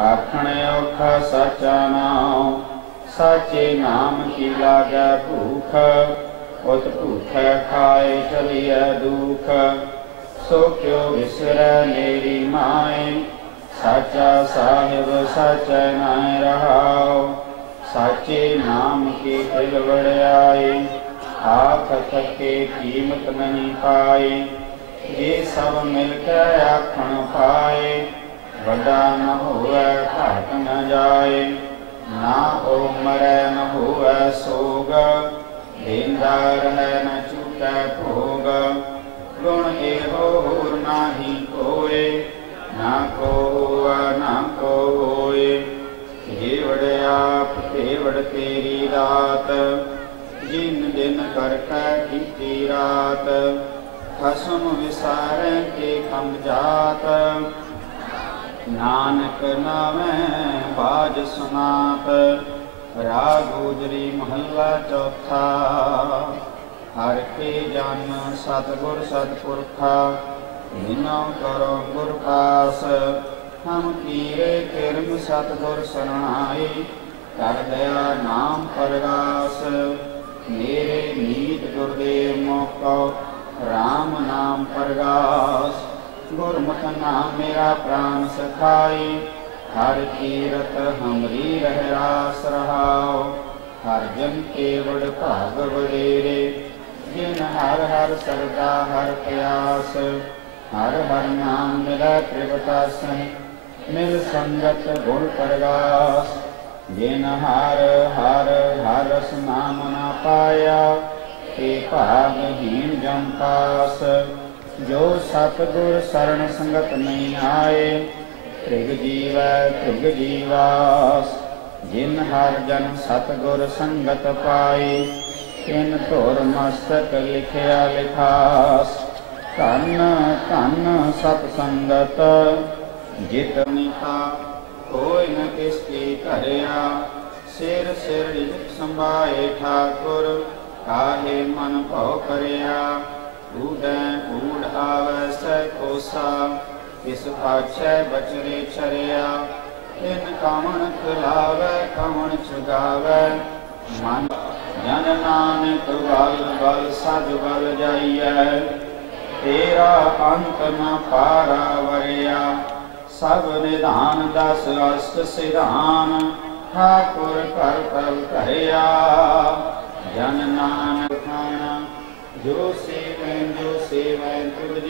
आखण औखा साचा नाम साचे नाम की लागे भूख उत भूखे खाए चलिए दुख सो क्यों विसरै मेरी माए साचा साहिब साचा नाय रहाओ साचे नाम की दिल वड़ियाई आख थके कीमत नहीं पाई ये सब मिलकर आखण पाए वड्डा न होवे घाट न जाए ना ओ मरै न होवे सोग देंदा रहे न चूकै भोग गुण एहो होर नाही कोय ना को हुआ ना को होए केवड़ आप केवड़ तेरी रात जिन दिन करके कीती रात खसम विसारे के खम जात नानक नामै बाज सुनात राग गुजरी महला चौथा हर के जन सतगुर सतपुरखा बिना करो गुर पास हम कीरे किरम सतगुर शरणाई कर दया नाम परगास मेरे मीत गुरुदेव मोको राम नाम परगास गुरमुख नाम मेरा प्राण सखाई हर कीरत हमरी रह रास रहाओ हर जन केवड़ भाग वडेरे जिन हर हर सरदा हर प्यास हर हर नाम मिला त्रिवतासन मिल संगत गुण परगास जिन हर हर हर रस नाम न पाया ते भागहीन जम पास जो सतगुर शरण संगत नहीं आए त्रिग जीवास जिन हर जन सतगुर संगत पाई तिन धुर मस्तक लिखिया लिखास धन धन सत संगत जित निथा कोई न किसकी धरिया सिर सिर संभाए ठाकुर काहे मन भव करिया ऊडै ऊड आवै सै कोसा किस पाछै बचरे छरिया इन कामण खिलावै कामण चुगावै मन जन नानक बल बल सद बल जाइयै तेरा अंत न पारा वरिया सब निधान दस अष्ट सिधान ठाकुर कर तल धरिया जन नानक खाना जो सेवैं तुझ